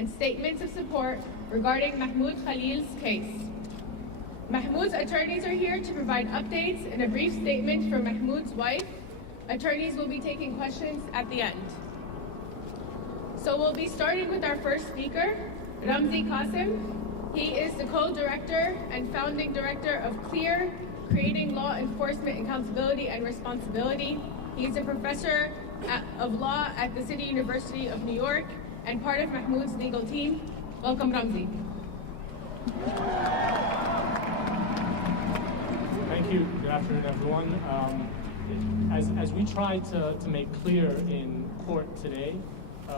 and statements of support regarding Mahmoud Khalil's case. Mahmoud's attorneys are here to provide updates and a brief statement from Mahmoud's wife. Attorneys will be taking questions at the end. So we'll be starting with our first speaker, Ramzi Qasim. He is the co-director and founding director of CLEAR, Creating Law Enforcement Accountability and Responsibility. He is a professor of law at the City University of New York and part of Mahmoud's legal team. Welcome, Ramzi. Thank you. Good afternoon, everyone. As we try to make clear in court today,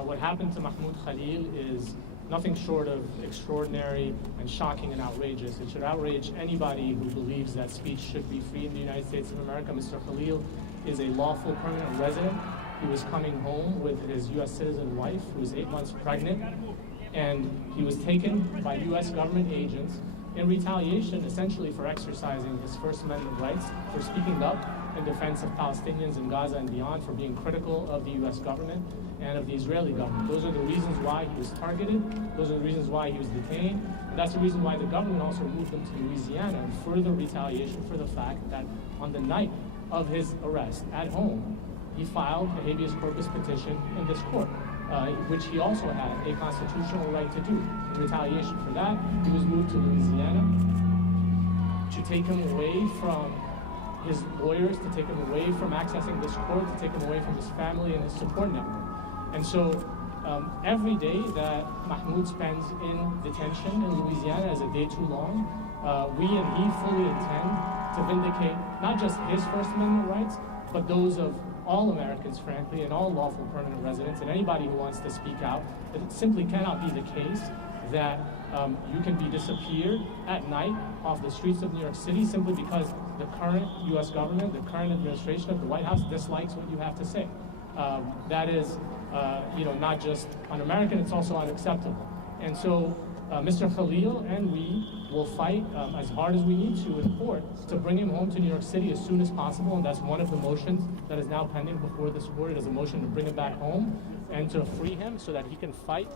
what happened to Mahmoud Khalil is nothing short of extraordinary and shocking and outrageous. It should outrage anybody who believes that speech should be free in the United States of America. Mr. Khalil is a lawful permanent resident. He was coming home with his U.S. citizen wife, who was 8 months pregnant, and he was taken by U.S. government agents in retaliation, essentially for exercising his First Amendment rights, for speaking up in defense of Palestinians in Gaza and beyond, for being critical of the U.S. government and of the Israeli government. Those are the reasons why he was targeted. Those are the reasons why he was detained. And that's the reason why the government also moved him to Louisiana in further retaliation for the fact that on the night of his arrest at home, he filed a habeas corpus petition in this court, which he also had a constitutional right to do. In retaliation for that, he was moved to Louisiana to take him away from his lawyers, to take him away from accessing this court, to take him away from his family and his support network. And so every day that Mahmoud spends in detention in Louisiana is a day too long. We and he fully intend to vindicate not just his First Amendment rights, but those of all Americans, frankly, and all lawful permanent residents, and anybody who wants to speak out. It simply cannot be the case that you can be disappeared at night off the streets of New York City simply because the current U.S. government, the current administration of the White House dislikes what you have to say. That is, not just un-American, it's also unacceptable. And so Mr. Khalil and we will fight as hard as we need to in court to bring him home to New York City as soon as possible, and that's one of the motions that is now pending before this court. It is a motion to bring him back home and to free him so that he can fight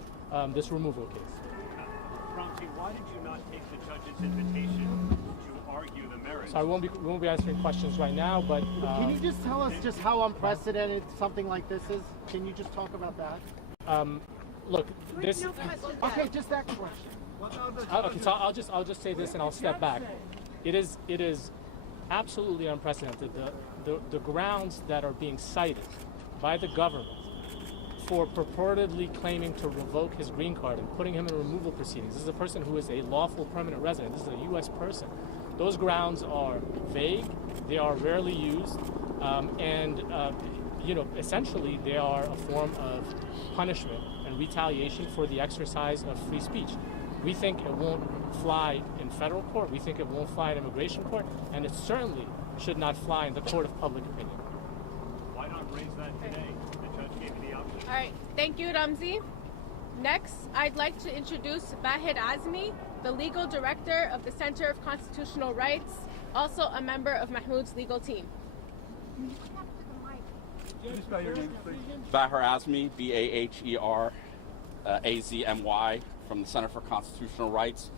this removal case. Ramzi, why did you not take the judge's invitation to argue the merits? So we won't be answering questions right now, but can you just tell us just how unprecedented something like this is? Can you just talk about that? Look, this. Okay, just that question. Okay, so I'll just say this and I'll step back. It is absolutely unprecedented. The grounds that are being cited by the government for purportedly claiming to revoke his green card and putting him in removal proceedings. This is a person who is a lawful permanent resident. This is a U.S. person. Those grounds are vague. They are rarely used, and essentially they are a form of punishment and retaliation for the exercise of free speech. We think it won't fly in federal court. We think it won't fly in immigration court, and it certainly should not fly in the court of public opinion. Why not raise that today? The judge gave you the option. All right, thank you, Ramzi. Next, I'd like to introduce Bahid Azmi, the legal director of the Center of Constitutional Rights, also a member of Mahmoud's legal team. Bahir Azmi, Baher Azmy, from the Center for Constitutional Rights.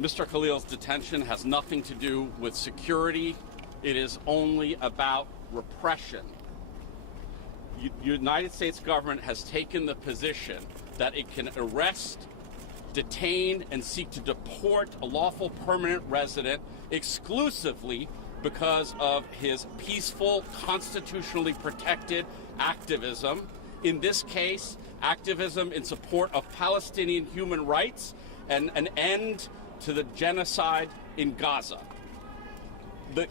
Mr. Khalil's detention has nothing to do with security. It is only about repression. United States government has taken the position that it can arrest, detain, and seek to deport a lawful permanent resident exclusively because of his peaceful, constitutionally protected activism. In this case, activism in support of Palestinian human rights and an end to the genocide in Gaza.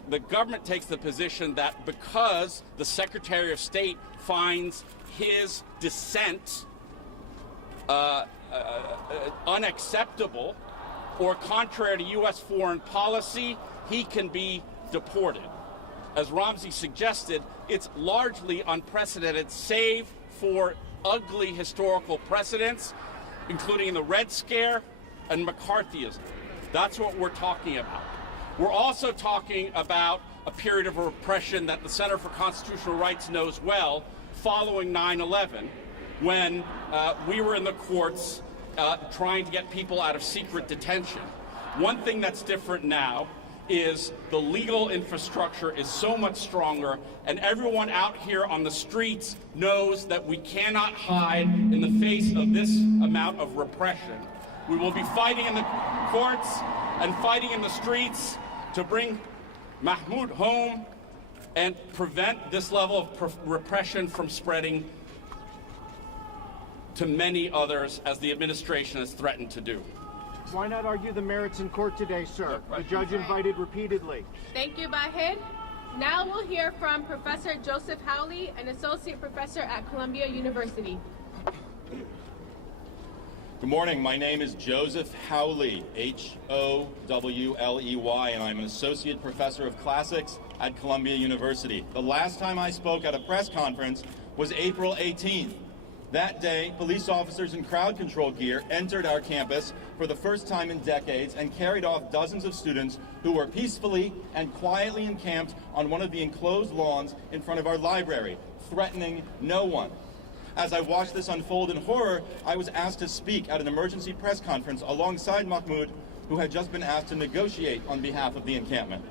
The government takes the position that because the Secretary of State finds his dissent unacceptable or contrary to U.S. foreign policy, he can be deported. As Ramzi suggested, it's largely unprecedented, save for ugly historical precedents, including the Red Scare and McCarthyism. That's what we're talking about. We're also talking about a period of repression that the Center for Constitutional Rights knows well following 9/11, when we were in the courts trying to get people out of secret detention. One thing that's different now is the legal infrastructure is so much stronger, and everyone out here on the streets knows that we cannot hide in the face of this amount of repression. We will be fighting in the courts and fighting in the streets to bring Mahmoud home and prevent this level of repression from spreading to many others, as the administration has threatened to do. Why not argue the merits in court today, sir? The judge invited repeatedly. Thank you, Bahid. Now we'll hear from Professor Joseph Howley, an associate professor at Columbia University. Good morning. My name is Joseph Howley, H-O-W-L-E-Y, and I'm an associate professor of classics at Columbia University. The last time I spoke at a press conference was April 18th. That day, police officers in crowd control gear entered our campus for the first time in decades and carried off dozens of students who were peacefully and quietly encamped on one of the enclosed lawns in front of our library, threatening no one. As I watched this unfold in horror, I was asked to speak at an emergency press conference alongside Mahmoud, who had just been asked to negotiate on behalf of the encampment.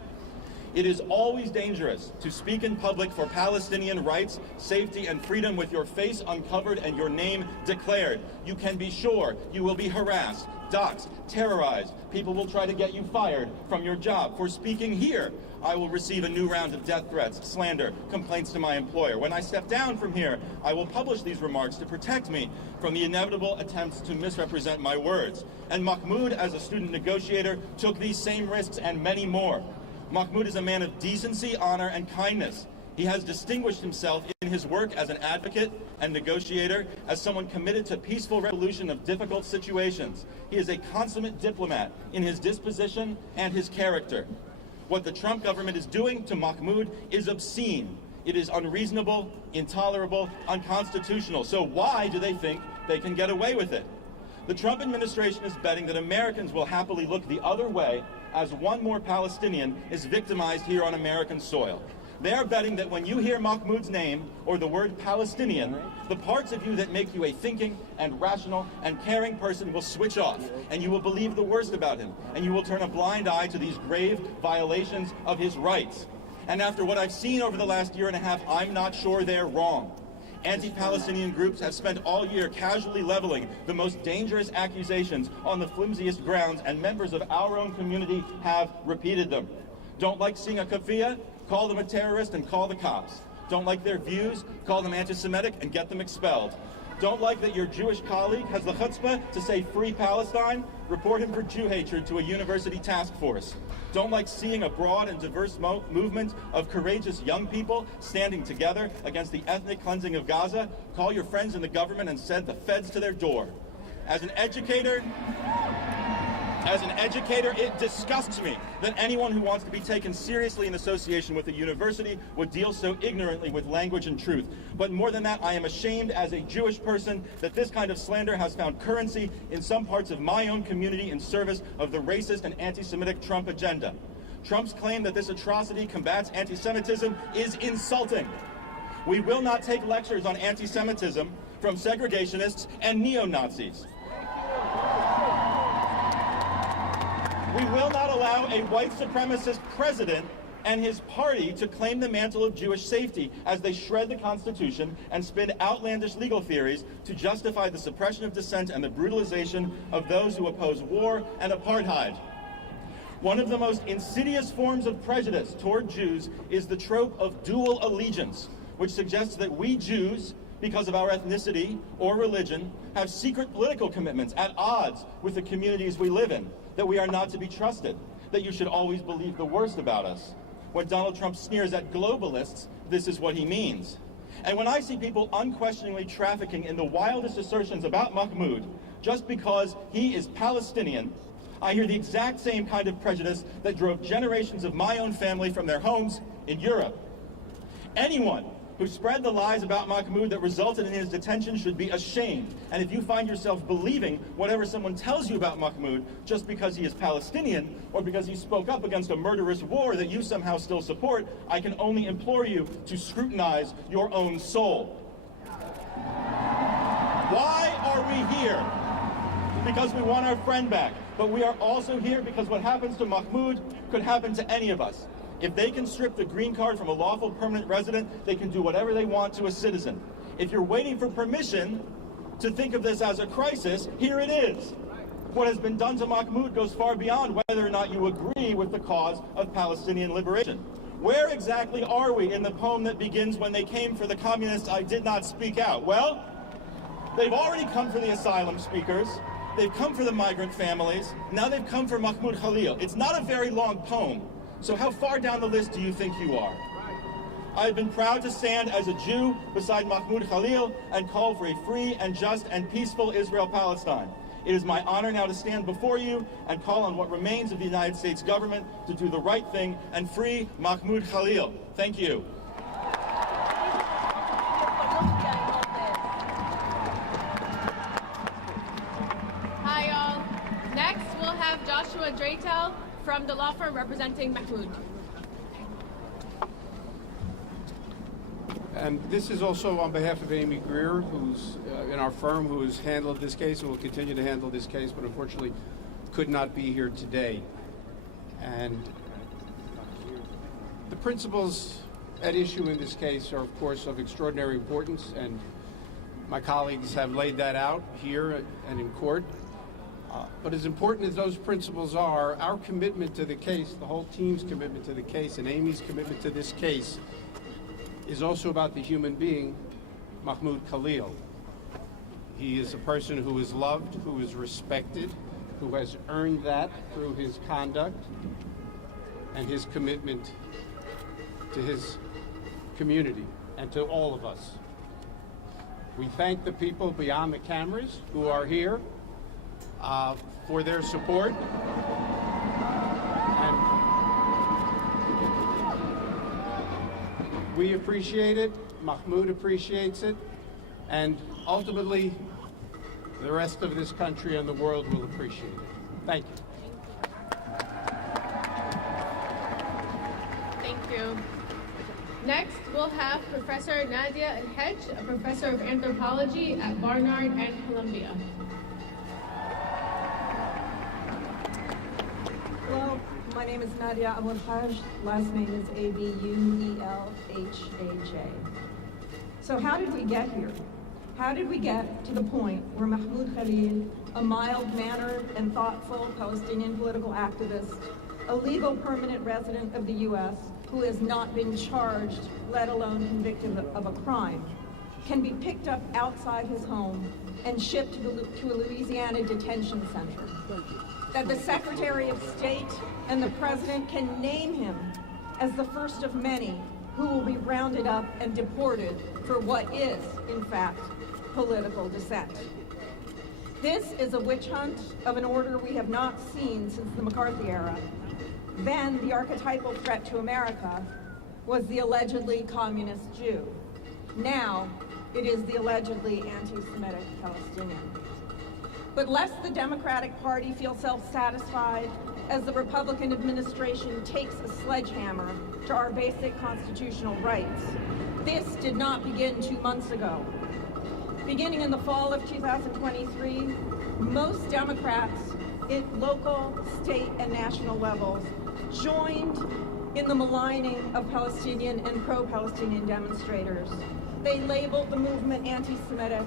It is always dangerous to speak in public for Palestinian rights, safety, and freedom with your face uncovered and your name declared. You can be sure you will be harassed, doxxed, terrorized. People will try to get you fired from your job. For speaking here, I will receive a new round of death threats, slander, complaints to my employer. When I step down from here, I will publish these remarks to protect me from the inevitable attempts to misrepresent my words. And Mahmoud, as a student negotiator, took these same risks and many more. Mahmoud is a man of decency, honor, and kindness. He has distinguished himself in his work as an advocate and negotiator, as someone committed to peaceful resolution of difficult situations. He is a consummate diplomat in his disposition and his character. What the Trump government is doing to Mahmoud is obscene. It is unreasonable, intolerable, unconstitutional. So why do they think they can get away with it? The Trump administration is betting that Americans will happily look the other way as one more Palestinian is victimized here on American soil. They are betting that when you hear Mahmoud's name or the word Palestinian, the parts of you that make you a thinking and rational and caring person will switch off, and you will believe the worst about him, and you will turn a blind eye to these grave violations of his rights. And after what I've seen over the last year and a half, I'm not sure they're wrong. Anti-Palestinian groups have spent all year casually leveling the most dangerous accusations on the flimsiest grounds, and members of our own community have repeated them. Don't like seeing a kafia? Call them a terrorist and call the cops. Don't like their views? Call them anti-Semitic and get them expelled. Don't like that your Jewish colleague has the chutzpah to say free Palestine? Report him for Jew hatred to a university task force. Don't like seeing a broad and diverse movement of courageous young people standing together against the ethnic cleansing of Gaza? Call your friends in the government and send the feds to their door. As an educator, it disgusts me that anyone who wants to be taken seriously in association with a university would deal so ignorantly with language and truth. But more than that, I am ashamed as a Jewish person that this kind of slander has found currency in some parts of my own community in service of the racist and anti-Semitic Trump agenda. Trump's claim that this atrocity combats anti-Semitism is insulting. We will not take lectures on anti-Semitism from segregationists and neo-Nazis. We will not allow a white supremacist president and his party to claim the mantle of Jewish safety as they shred the Constitution and spin outlandish legal theories to justify the suppression of dissent and the brutalization of those who oppose war and apartheid. One of the most insidious forms of prejudice toward Jews is the trope of dual allegiance, which suggests that we Jews, because of our ethnicity or religion, have secret political commitments at odds with the communities we live in, that we are not to be trusted, that you should always believe the worst about us. When Donald Trump sneers at globalists, this is what he means. And when I see people unquestioningly trafficking in the wildest assertions about Mahmoud just because he is Palestinian, I hear the exact same kind of prejudice that drove generations of my own family from their homes in Europe. Anyone who spread the lies about Mahmoud that resulted in his detention should be ashamed. And if you find yourself believing whatever someone tells you about Mahmoud just because he is Palestinian or because he spoke up against a murderous war that you somehow still support, I can only implore you to scrutinize your own soul. Why are we here? Because we want our friend back. But we are also here because what happens to Mahmoud could happen to any of us. If they can strip the green card from a lawful permanent resident, they can do whatever they want to a citizen. If you're waiting for permission to think of this as a crisis, here it is. What has been done to Mahmoud goes far beyond whether or not you agree with the cause of Palestinian liberation. Where exactly are we in the poem that begins, "When they came for the communists, I did not speak out"? Well, they've already come for the asylum seekers. They've come for the migrant families. Now they've come for Mahmoud Khalil. It's not a very long poem. So how far down the list do you think you are? I've been proud to stand as a Jew beside Mahmoud Khalil and call for a free and just and peaceful Israel-Palestine. It is my honor now to stand before you and call on what remains of the United States government to do the right thing and free Mahmoud Khalil. Thank you. Hi, all. Next, we'll have Joshua Draytel from the law firm representing Mahmoud. And this is also on behalf of Amy Greer, who's in our firm, who has handled this case and will continue to handle this case, but unfortunately could not be here today. And the principles at issue in this case are, of course, of extraordinary importance, and my colleagues have laid that out here and in court. But as important as those principles are, our commitment to the case, the whole team's commitment to the case, and Amy's commitment to this case, is also about the human being, Mahmoud Khalil. He is a person who is loved, who is respected, who has earned that through his conduct and his commitment to his community and to all of us. We thank the people beyond the cameras who are here for their support. We appreciate it, Mahmoud appreciates it, and ultimately the rest of this country and the world will appreciate it. Thank you. Thank you. Next, we'll have Professor Nadia El-Hedj, a professor of anthropology at Barnard and Columbia. Hello, my name is Nadia El-Hedj. Last name is Abulelhaj. So how did we get here? How did we get to the point where Mahmoud Khalil, a mild-mannered and thoughtful Palestinian political activist, a legal permanent resident of the U.S. who has not been charged, let alone convicted of a crime, can be picked up outside his home and shipped to a Louisiana detention center? That the Secretary of State and the President can name him as the first of many who will be rounded up and deported for what is, in fact, political dissent. This is a witch hunt of an order we have not seen since the McCarthy era. Then the archetypal threat to America was the allegedly communist Jew. Now it is the allegedly anti-Semitic Palestinian. But lest the Democratic Party feel self-satisfied as the Republican administration takes a sledgehammer to our basic constitutional rights, this did not begin 2 months ago. Beginning in the fall of 2023, most Democrats at local, state, and national levels joined in the maligning of Palestinian and pro-Palestinian demonstrators. They labeled the movement anti-Semitic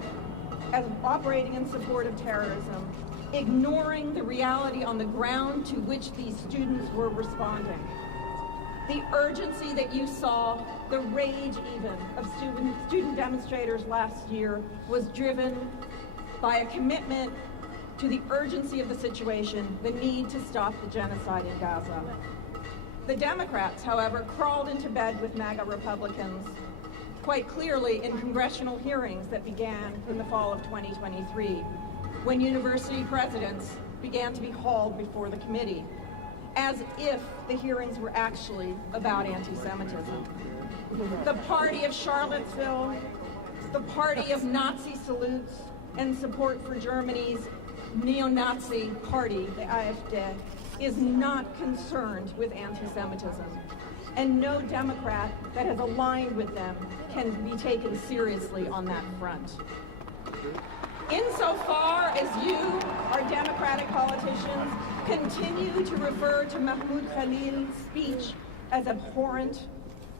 as operating in support of terrorism, ignoring the reality on the ground to which these students were responding. The urgency that you saw, the rage even, of student demonstrators last year was driven by a commitment to the urgency of the situation, the need to stop the genocide in Gaza. The Democrats, however, crawled into bed with MAGA Republicans quite clearly in congressional hearings that began in the fall of 2023, when university presidents began to be hauled before the committee, as if the hearings were actually about anti-Semitism. The party of Charlottesville, the party of Nazi salutes and support for Germany's neo-Nazi party, the AfD, is not concerned with anti-Semitism. And no Democrat that has aligned with them can be taken seriously on that front. Insofar as you, our Democratic politicians, continue to refer to Mahmoud Khalil's speech as abhorrent,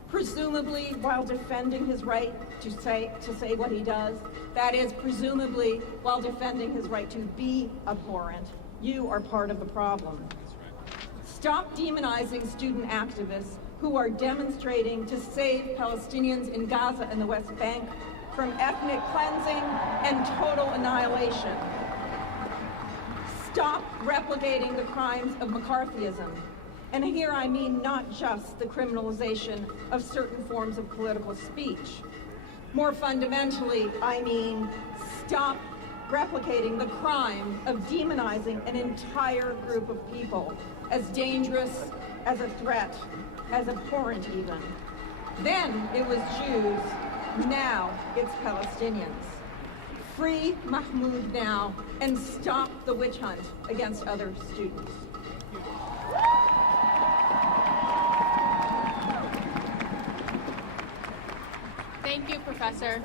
presumably while defending his right to say what he does, that is, presumably while defending his right to be abhorrent, you are part of the problem. Stop demonizing student activists who are demonstrating to save Palestinians in Gaza and the West Bank from ethnic cleansing and total annihilation. Stop replicating the crimes of McCarthyism. And here I mean not just the criminalization of certain forms of political speech. More fundamentally, I mean stop replicating the crime of demonizing an entire group of people as dangerous, as a threat, as abhorrent even. Then it was Jews, now it's Palestinians. Free Mahmoud now and stop the witch hunt against other students. Thank you, Professor.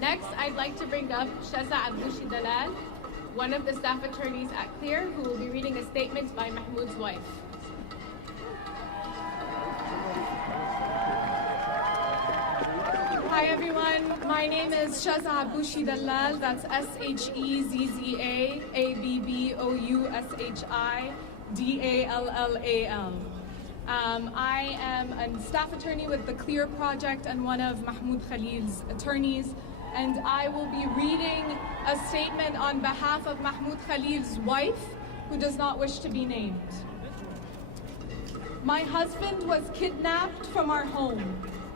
Next, I'd like to bring up Shaza Abdoushi Dalal, one of the staff attorneys at CLEAR, who will be reading a statement by Mahmoud's wife. Hi everyone, my name is Shaza Abdoushi Dalal, that's SHEZZA-ABBOUSHI-DALLAL. I am a staff attorney with the CLEAR Project and one of Mahmoud Khalil's attorneys, and I will be reading a statement on behalf of Mahmoud Khalil's wife, who does not wish to be named. My husband was kidnapped from our home,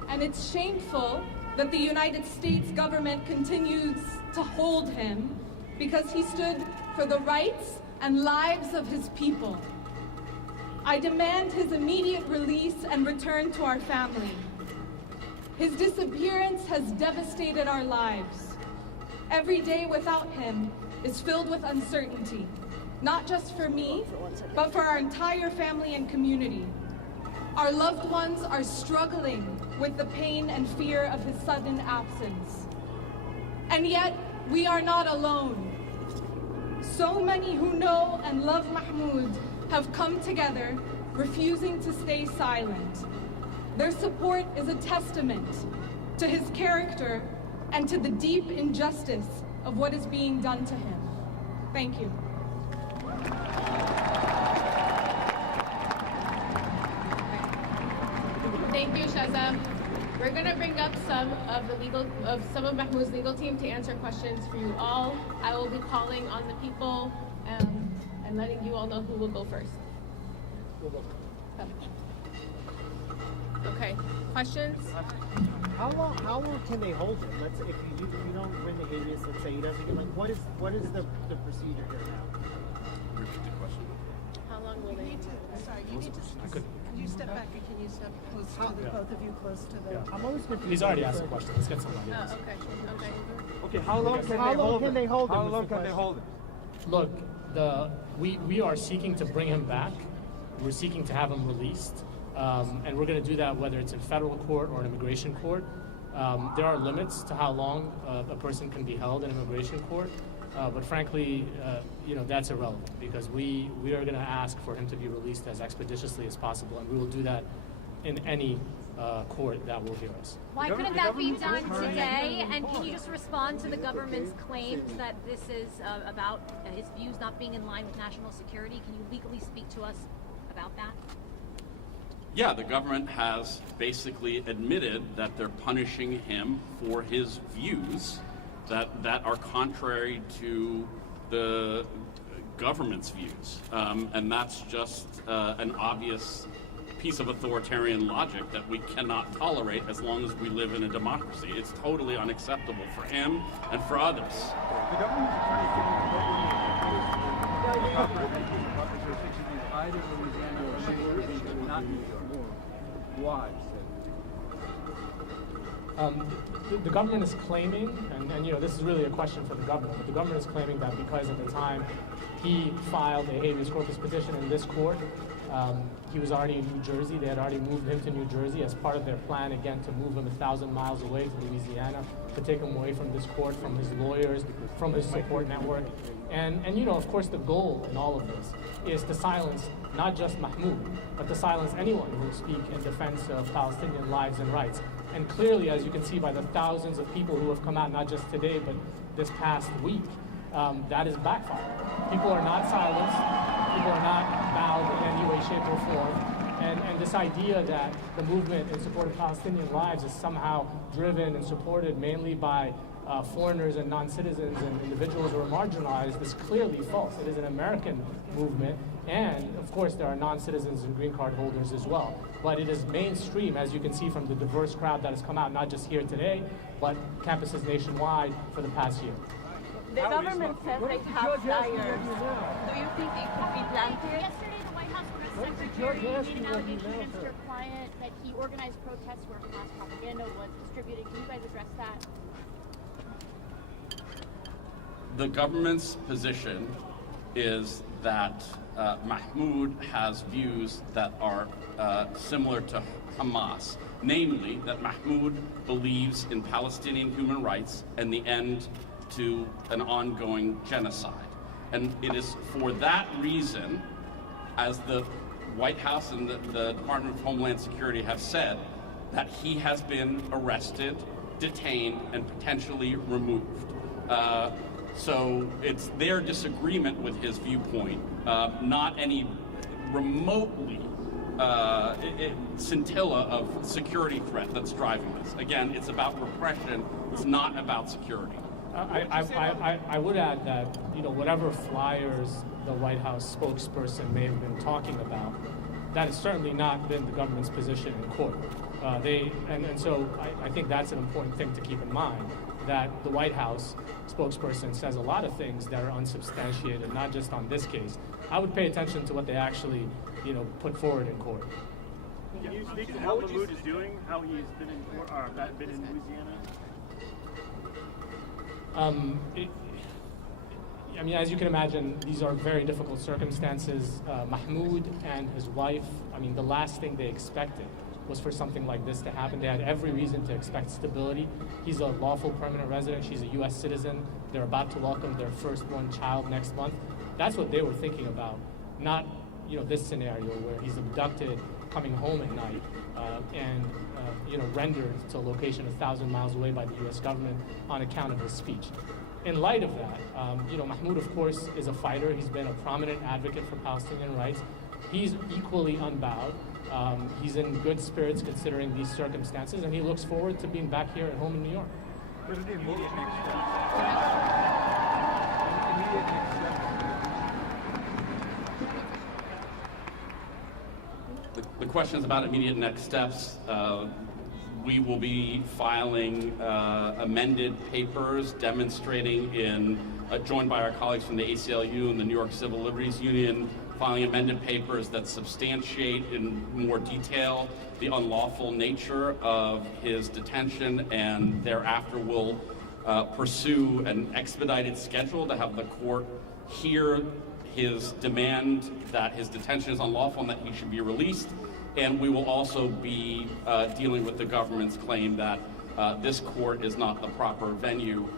and it's shameful that the United States government continues to hold him because he stood for the rights and lives of his people. I demand his immediate release and return to our family. His disappearance has devastated our lives. Every day without him is filled with uncertainty, not just for me, but for our entire family and community. Our loved ones are struggling with the pain and fear of his sudden absence. And yet, we are not alone. So many who know and love Mahmoud have come together, refusing to stay silent. Their support is a testament to his character and to the deep injustice of what is being done to him. Thank you. Thank you, Shaza. We're going to bring up some of Mahmoud's legal team to answer questions for you all. I will be calling on the people and letting you all know who will go first. Okay, questions? How long can they hold him? Let's if you don't win the habeas, let's say he doesn't get, like what is the procedure here now? Repeat the question. How long will they? Can you step back and can you step close to the both of you close to the? I'm always confused. He's already asked a question. Let's get somebody else. Okay. Okay, how long can they hold him? How long can they hold him? Look, we are seeking to bring him back. We're seeking to have him released. And we're going to do that whether it's in federal court or an immigration court. There are limits to how long a person can be held in immigration court. But frankly, that's irrelevant because we are going to ask for him to be released as expeditiously as possible, and we will do that in any court that will hear us. Why couldn't that be done today? And can you just respond to the government's claims that this is about his views not being in line with national security? Can you legally speak to us about that? Yeah, the government has basically admitted that they're punishing him for his views that are contrary to the government's views. And that's just an obvious piece of authoritarian logic that we cannot tolerate as long as we live in a democracy. It's totally unacceptable for him and for others. The government's attorney either Louisiana or New York, not New York. Why? The government is claiming, and this is really a question for the government, but the government is claiming that because at the time he filed a habeas corpus petition in this court, he was already in New Jersey. They had already moved him to New Jersey as part of their plan, again, to move him 1,000 miles away to Louisiana, to take him away from this court, from his lawyers, from his support network. And of course, the goal in all of this is to silence not just Mahmoud, but to silence anyone who will speak in defense of Palestinian lives and rights. And clearly, as you can see by the thousands of people who have come out, not just today, but this past week, that is backfired. People are not silenced. People are not bowed in any way, shape, or form. And this idea that the movement in support of Palestinian lives is somehow driven and supported mainly by foreigners and non-citizens and individuals who are marginalized is clearly false. It is an American movement, and of course there are non-citizens and green card holders as well. But it is mainstream, as you can see from the diverse crowd that has come out, not just here today, but campuses nationwide for the past year. The government says they have flyers. Do you think it could be planted? Yesterday, the White House Press Secretary made an allegation against your client that he organized protests where Hamas propaganda was distributed. Can you guys address that? The government's position is that Mahmoud has views that are similar to Hamas, namely that Mahmoud believes in Palestinian human rights and the end to an ongoing genocide. And it is for that reason, as the White House and the Department of Homeland Security have said, that he has been arrested, detained, and potentially removed. So it's their disagreement with his viewpoint, not any remotely scintilla of security threat that's driving this. Again, it's about repression, it's not about security. I would add that, whatever flyers the White House spokesperson may have been talking about, that has certainly not been the government's position in court. So I think that's an important thing to keep in mind, that the White House spokesperson says a lot of things that are unsubstantiated, not just on this case. I would pay attention to what they actually, put forward in court. Can you speak to how Mahmoud is doing, how he's been in court, or been in Louisiana? As you can imagine, these are very difficult circumstances. Mahmoud and his wife, the last thing they expected was for something like this to happen. They had every reason to expect stability. He's a lawful permanent resident. She's a U.S. citizen. They're about to welcome their firstborn child next month. That's what they were thinking about, not this scenario where he's abducted, coming home at night, and rendered to a location 1,000 miles away by the U.S. government on account of his speech. In light of that, Mahmoud, of course, is a fighter. He's been a prominent advocate for Palestinian rights. He's equally unbowed. He's in good spirits considering these circumstances, and he looks forward to being back here at home in New York. The questions about immediate next steps, we will be filing amended papers demonstrating joined by our colleagues from the ACLU and the New York Civil Liberties Union, filing amended papers that substantiate in more detail the unlawful nature of his detention, and thereafter we'll pursue an expedited schedule to have the court hear his demand that his detention is unlawful and that he should be released. And we will also be dealing with the government's claim that this court is not the proper venue,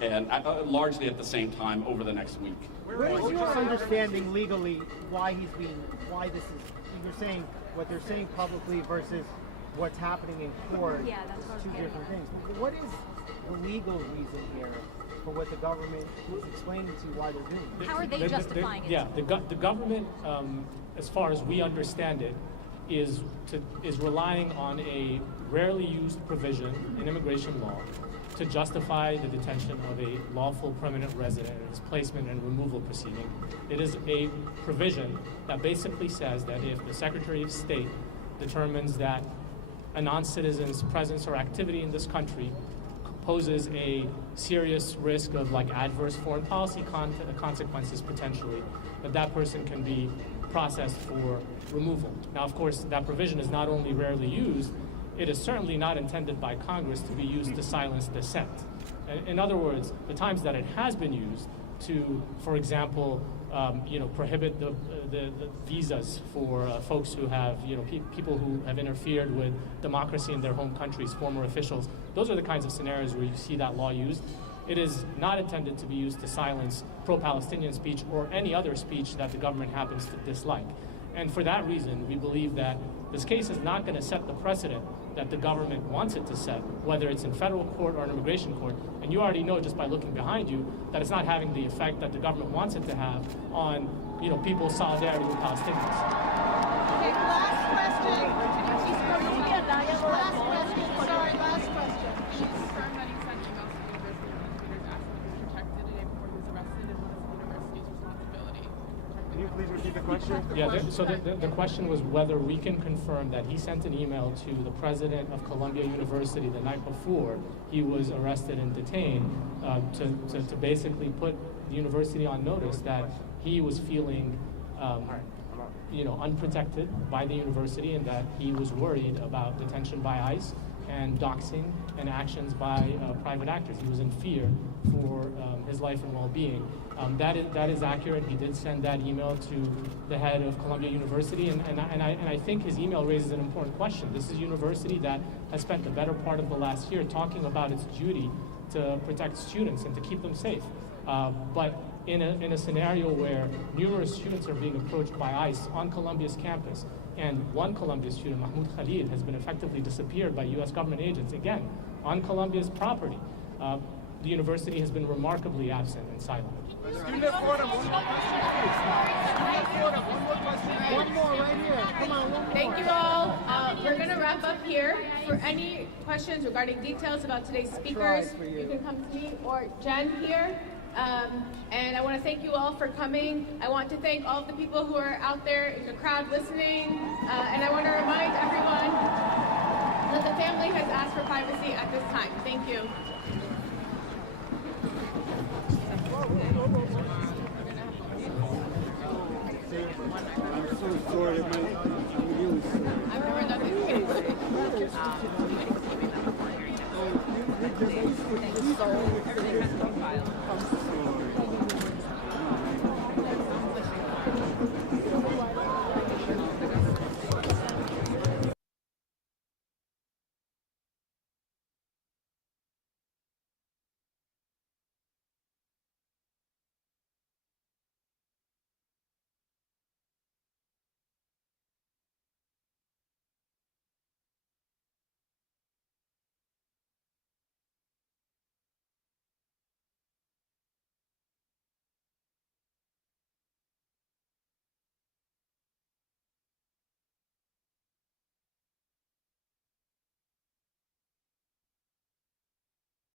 and largely at the same time over the next week. What's your understanding legally why this is, you're saying what they're saying publicly versus what's happening in court? Yeah, that's what I was two getting different at. things. What is the legal reason here for what the government is explaining to you why they're doing? How are they justifying it? Yeah, the government, as far as we understand it, is relying on a rarely used provision in immigration law to justify the detention of a lawful permanent resident and his placement and removal proceeding. It is a provision that basically says that if the Secretary of State determines that a non-citizen's presence or activity in this country poses a serious risk of adverse foreign policy consequences potentially, that person can be processed for removal. Now, of course, that provision is not only rarely used, it is certainly not intended by Congress to be used to silence dissent. In other words, the times that it has been used to, for example, prohibit the visas for folks who have, people who have interfered with democracy in their home countries, former officials. Those are the kinds of scenarios where you see that law used. It is not intended to be used to silence pro-Palestinian speech or any other speech that the government happens to dislike. And for that reason, we believe that this case is not going to set the precedent that the government wants it to set, whether it's in federal court or an immigration court. And you already know just by looking behind you that it's not having the effect that the government wants it to have on, people's solidarity with Palestinians. Okay, last question. Last question. Sorry, last question. She confirmed that he sent emails to university administrators asking to be protected the day before he was arrested, and what is the university's responsibility? Can you please repeat the question? Yeah, the question was whether we can confirm that he sent an email to the president of Columbia University the night before he was arrested and detained to basically put the university on notice that he was feeling unprotected by the university and that he was worried about detention by ICE and doxing and actions by private actors. He was in fear for his life and well-being. That is accurate. He did send that email to the head of Columbia University, and I think his email raises an important question. This is a university that has spent the better part of the last year talking about its duty to protect students and to keep them safe. But in a scenario where numerous students are being approached by ICE on Columbia's campus, and one Columbia student, Mahmoud Khalil, has been effectively disappeared by U.S. government agents, again, on Columbia's property, the university has been remarkably absent and silent. One more right here. Come on, one more. Thank you all. We're going to wrap up here. For any questions regarding details about today's speakers, you can come to me or Jen here. And I want to thank you all for coming. I want to thank all of the people who are out there in the crowd listening. And I want to remind everyone that the family has asked for privacy at this time. Thank you. I'm so sorry. I've never done this.